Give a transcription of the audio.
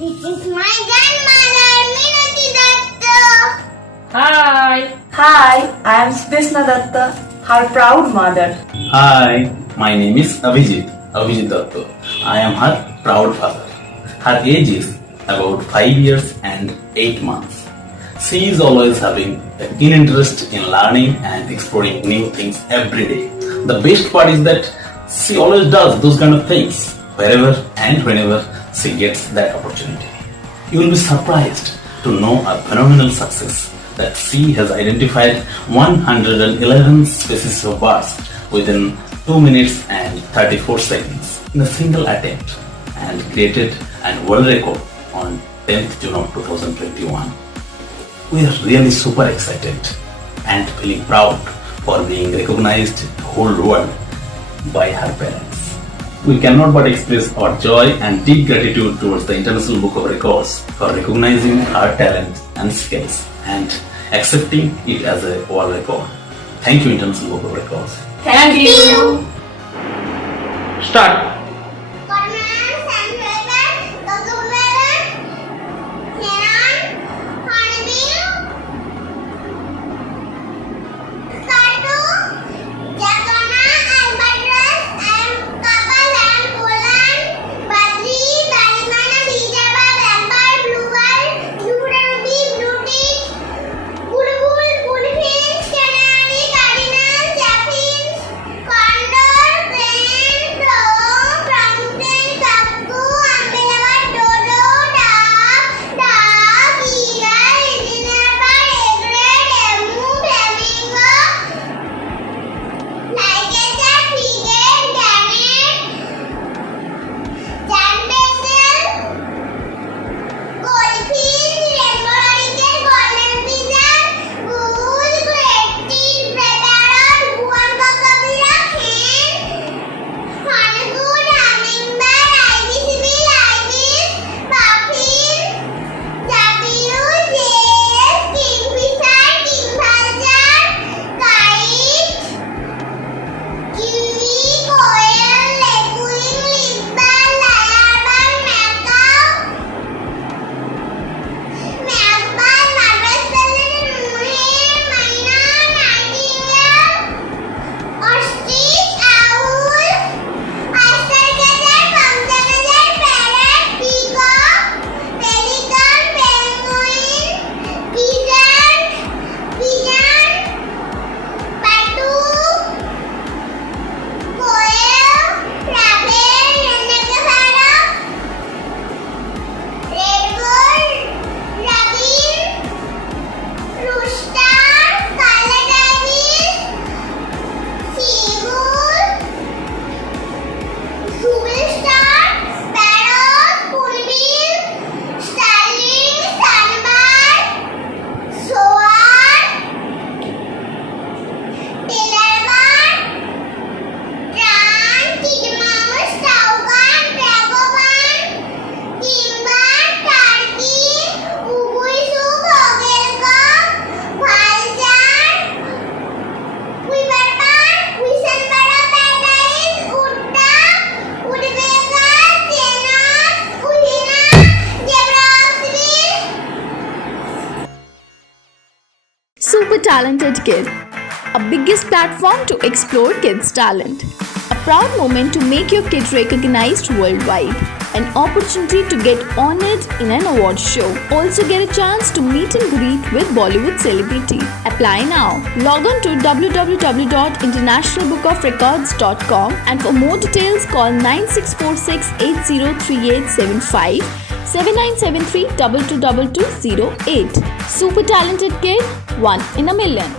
This is my grandmother, Minati Datta. Hi. Hi, I am Swesna Datta, her proud mother. Hi, my name is Abhijit Datta. I am her proud father. Her age is about 5 years and 8 months. She is always having a keen interest in learning and exploring new things every day. The best part is that she always does those kind of things wherever and whenever she gets that opportunity. You will be surprised to know a phenomenal success that she has identified 111 species of birds within 2 minutes and 34 seconds in a single attempt and created a world record on 10th June of 2021. We are really super excited and feeling proud for being recognized in the whole world by her parents. We cannot but express our joy and deep gratitude towards the International Book of Records for recognizing her talent and skills and accepting it as a world record. Thank you, International Book of Records. Thank you. Start. Super Talented Kid, a biggest platform to explore kids' talent. A proud moment to make your kid recognized worldwide. An opportunity to get honored in an award show. Also get a chance to meet and greet with Bollywood celebrity. Apply now. Log on to www.internationalbookofrecords.com and for more details call 9646803875 7973 222208. Super Talented Kid, one in a million.